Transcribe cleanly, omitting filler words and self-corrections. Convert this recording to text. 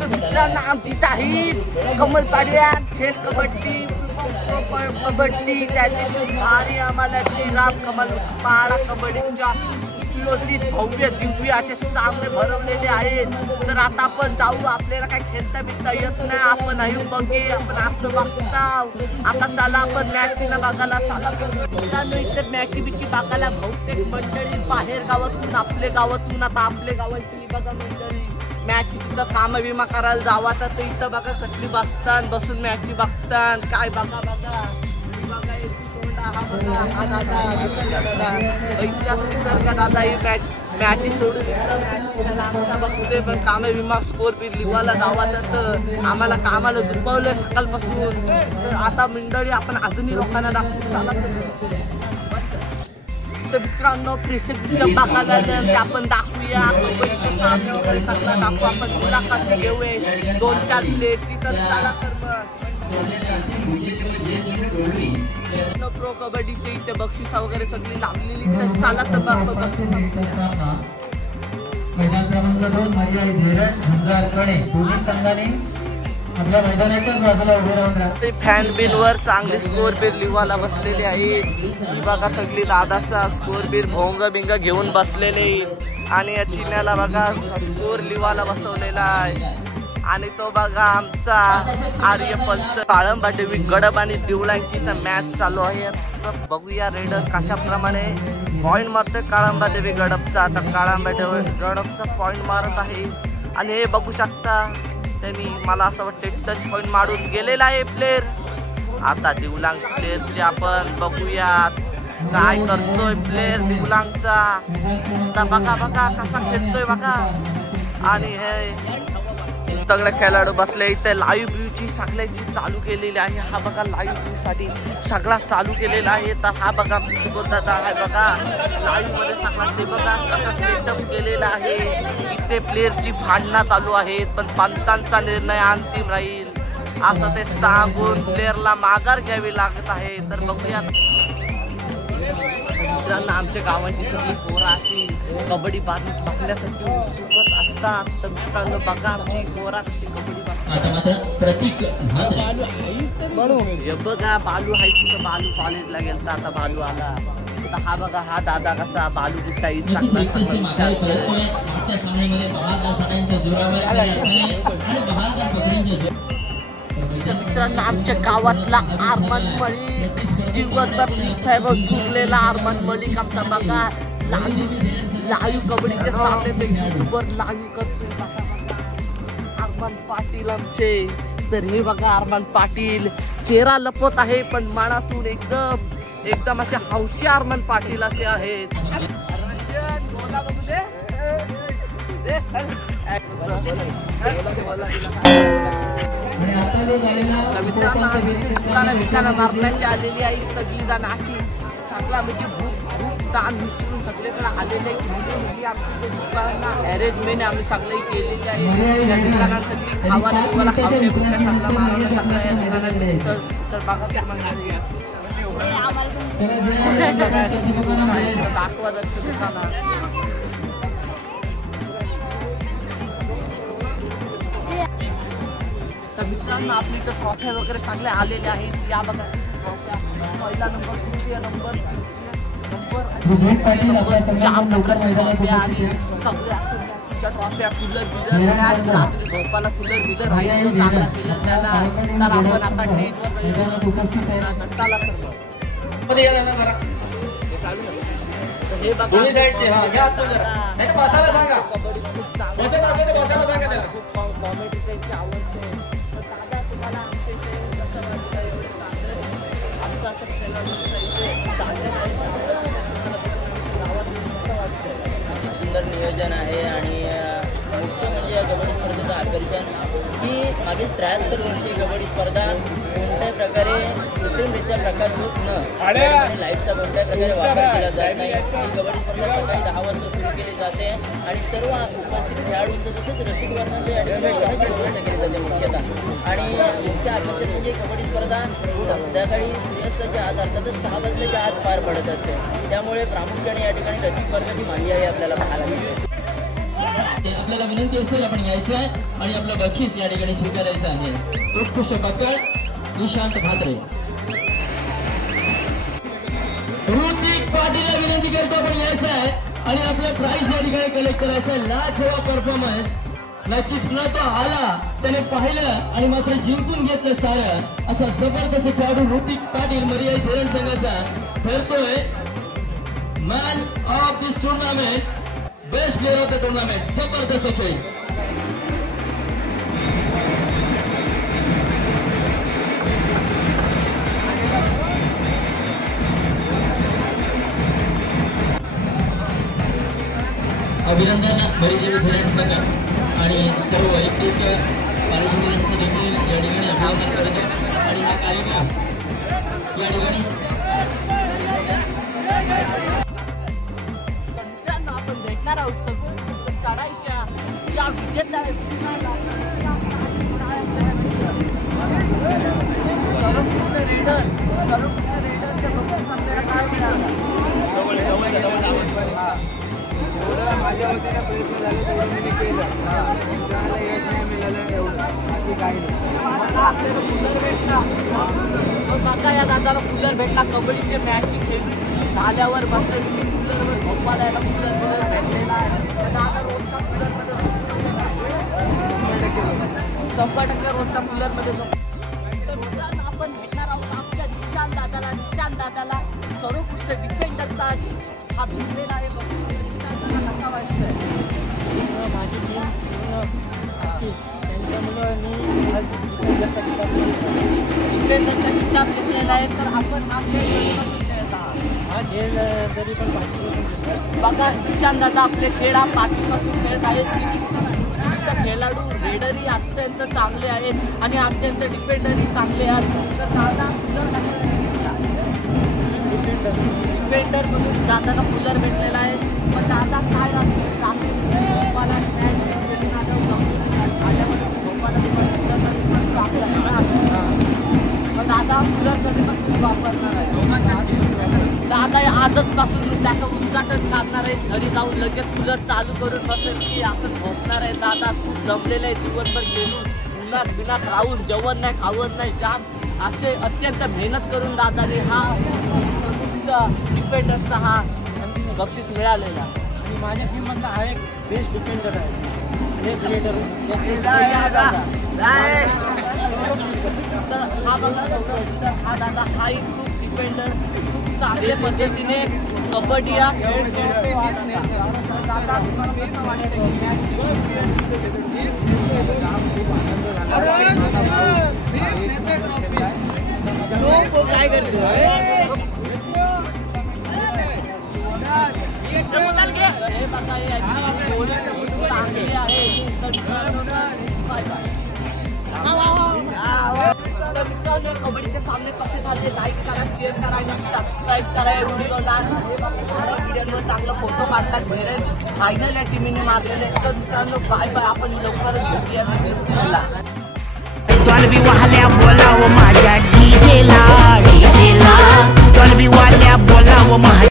मित्रांनो आमची तारीख कमल पाड्या खेळ कबड्डी कबड्डी त्या दिवशी भारी आम्हाला श्रीराम कमल पाडा कबड्डीच्या भव्य दिव्य असे सामने भरवलेले आहेत। तर आता आपण जाऊ, आपल्याला काय खेळता बिकता येत नाही, आपण येऊ बघे, आपण असं बघता। आता चला आपण मॅचला बघायला चला मित्रांनो, इतर मॅची बिची बघायला बहुतेक मंडळी बाहेर गावातून आपले गावातून आता आपले गावाची बघा मंडळी मॅच तिथं काम विमा करायला जावाचा, तर इथं बघा कसली बसतात बसून मॅची बघतात काय बघा बघा बघा हा बघा हा दादा दादा ऐतिहासिक निसर्ग दादा ही मॅची सोडून बघतोय, पण काम विमा स्कोर बी लिवायला जावाचा, तर आम्हाला कामाला झुकवलं सकाळपासून। तर आता मंडळी आपण अजूनही लोकांना दाखवू चला। तर मित्रांनो प्रेक्षक बघायला आपण दाखवूया कबड्डीचे सामने वगैरे सगळं दाखवू, आपण मुलाखत घेऊया 2-4 प्लेयरची। तर चला तर मग प्रो कबड्डीचे इथे बक्षीस वगैरे सगळी लागलेली, तर चला तर मग मैदान क्रमांक 2 मर्यादा धीरज झुंजारकडे दोन्ही संघाने आपल्या मैदानाच्याच बाजूला उभे राहून राहते। फॅन बिन वर चांगली स्कोर बीर लिवायला बसलेले आहे, ती बघा सगळी दादाचा स्कोर बीर भोंग बिंग घेऊन बसलेले, आणि या चिन्याला बघा स्कोर लिवायला बसवलेला आहे। आणि तो बघा आमचा आर्य पल्स काळंबा देवी गडब आणि दिवळांची तर मॅच चालू आहे। तर बघूया रेडर कशाप्रमाणे पॉईंट मारतोय काळंबा देवी गडबचा। आता काळंबा देवी गडबचा पॉईंट मारत आहे, आणि हे बघू शकता त्यांनी मला असं वाटतं टच पॉईंट मारून गेलेला आहे प्लेयर। आता दिवलांग प्लेयरचे आपण बघूयात काय करतोय प्लेयर दिवलांगचा। आता बघा बघा कसा खेळतोय बघा, आणि हे सगळे खेळाडू बसले इथे लाईव्ह व्ह्यूची सगळ्यांची चालू केलेली आहे। हा बघा लाईव्ह व्ह्यू साठी सगळा चालू केलेला आहे। तर हा बघा आमचा सुबोध दादा आहे बघा लाईव्ह मध्ये सगळा ते बघा कसा सेटअप केलेला आहे। इथे प्लेयरची भांडणं चालू आहेत, पण पंचांचा निर्णय अंतिम राहील असं ते सांगून प्लेयरला माघार घ्यावी लागत आहे। तर बघूया मित्रांनो आमच्या गावांची सगळी पोरं अशी कबड्डी बघण्यासाठी उत्सुक असतात। तर मित्रांनो बघा आमची पोरं कशी कबड्डी हे बघा बालू हायस्कूल बालू कॉलेजला गेलता, आता बालू आला। आता हा बघा हा दादा कसा बालू कुठे मित्रांनो आमच्या गावातला आरमान मलिक दिवसभर झुकलेला आरमान मलिक आमचा बघा लाईव्ह कबड्डीच्या सामने युट्यूबवर लाईव्ह करतोय अरमान पाटील आमचे। तर हे बघा अरमान पाटील चेहरा लपत आहे, पण मनातून एकदम असे हौशी अरमान पाटील असे आहेत। मित्रांनो मारण्याची आलेली आहे सगळी जण अशी सगळा म्हणजे भूक ताण मिसळून सगळेजण आलेले मुली आमची दुकानांना अरेंजमेंट आम्ही सगळी केलेली आहे। या दुकानात सगळी खावायला तुम्हाला खावणे कुठल्या सगळं मारायला सगळं या दुकानात। तर बघा दाखवा जातं दुकानात। तर मित्रांनो आपली तर ट्रॉफी वगैरे सगळे आलेले आहेत। या बघा पहिला नंबर द्वितीय नंबर सगळ्या ट्रॉफ्या कूलर बिलर झोपाला कूलर बिलर राहील चांगला केला तर आपण आता उपस्थित आहे। चला हे बघा खूप कॉमेडी त्यांची आवडते। दादा तुम्हाला आमच्या इथे कसं वाटतं आमचा असं सुंदर नियोजन आहे, आणि मुख्य म्हणजे या कबड्डी स्पर्धेचं आकर्षण ही मागील 73 वर्षीय कबड्डी स्पर्धा कोणत्याही प्रकारे कृत्रिमरित्या प्रकाश होत न आणि लाईटचा कोणत्याही प्रकारे वापर केला जात नाही। ही कबड्डी स्पर्धा सकाळी 10 वाजता सुरू केली जाते, आणि सर्व उपस्थित खेळाडूंचं तसंच रसिकवर्गांचं या ठिकाणी व्यवस्था केली जाते मुख्यतः। आणि मुख्य आकर्षण म्हणजे कबड्डी स्पर्धा संध्याकाळी सूर्यास्ताच्या आत अर्थातच 6 वाजल्याच्या आत पार पडत असते, त्यामुळे प्रामुख्याने या ठिकाणी रसिक वर्गाची मांडी आहे आपल्याला पाहायला मिळते। ते आपल्याला विनंती असेल आपण यायचं आहे आणि आपलं बक्षीस या ठिकाणी स्वीकारायचं आहे। उत्कृष्ट पकड निशांत भात्रे। ऋतिक पाटीलला विनंती करतो आपण यायचं आहे आणि आपलं प्राइज या ठिकाणी कलेक्ट करायचं आहे। लाजवाब परफॉर्मन्स, नक्कीच पुन्हा तो आला, त्याने पाहिलं आणि मात्र जिंकून घेतलं सारं। असा जबरदस्त खेळाडू ऋतिक पाटील मर्याई धोरण संघाचा ठरतोय man of this tournament, best player of the tournament. जबरदस्त खेळ। अभिनंदन मरीदेवी धोरण संघ आणि सर्व वैयक्तिक पारितोषिकांचं देखील या ठिकाणी अभिनंदन करतो आणि हा कार्यक्रम या ठिकाणी आपण भेटणार आहोत सगळं चढायच्या या विजेता माझ्या वतीने प्रयत्न झाले तेव्हा मी केलं, त्याला यश नाही मिळालं एवढं, बाकी काही नाही। आपल्याला कूलर भेटला, माझा या दादाला कूलर भेटला। कबड्डीचे मॅच खेळ झाल्यावर मस्त कूलरवर झोपायला यायला कूलर भेटलेला आहे। दादा रोजचा कूलरमध्ये 100% रोजचा कूलरमध्ये झोप। आपण भेटणार आहोत आमच्या निशांत दादाला सर्वोत्कृष्ट डिफेंडरचा हा भेटलेला आहे। कसा वाटतंय? माझी टीम त्यांच्यामुळं मी आज डिफेंडरचा किताब घेतलेला आहे। तर आपण आपल्या कसं खेळत आहात? हा खेळ तरी पण 5 बघा निशांत दादा आपले खेळ हा 5वीपासून खेळत आहेत। किती उत्कृष्ट खेळाडू, रेडरही अत्यंत चांगले आहेत आणि अत्यंत डिफेंडरही चांगले आहेत। तर दादा डिफेंडर म्हणून दादाला कूलर भेटलेला आहे। पण दादा काय रात्री झोपाला पण दादा कूलर कधीपासून वापरणार आहे? दादा आजपासून त्याचं उद्घाटन करणार आहे। घरी जाऊन लगेच कूलर चालू करून बसेल की असं झोपणार आहे। दादा खूप दमलेले आहे दिवसभर खेळून, उन्हात बिनात राहून, जेवण नाही खावत नाही, जाम असे अत्यंत मेहनत करून दादाने हा डिफेंडरचा हा बक्षीस मिळालेला। आणि माझ्या टीममधला हा एक बेस्ट डिफेंडर आहे, एक लीडर। तर हा बघा हा दादा हा एक खूप डिफेंडर, खूप चांगल्या पद्धतीने कबड्डी हा खेळ खेळतो। दादा तुम्हाला कसं वाटतं? काय करतो? कबड्डीचे सामने कसे झाले लाईक करा, शेअर करा आणि सबस्क्राईब करा या व्हिडिओला। व्हिडिओवर चांगला फोटो काढतात बाहेर फायनल या टीमीने मारलेले। तर मित्रांनो बाय बाय, आपण लवकरच भेटूया व्हिडिओला। डॉल्बी वाल्या बोलावं माझ्या डीजेला, डॉल्बी वाल्या बोलावं माझ्या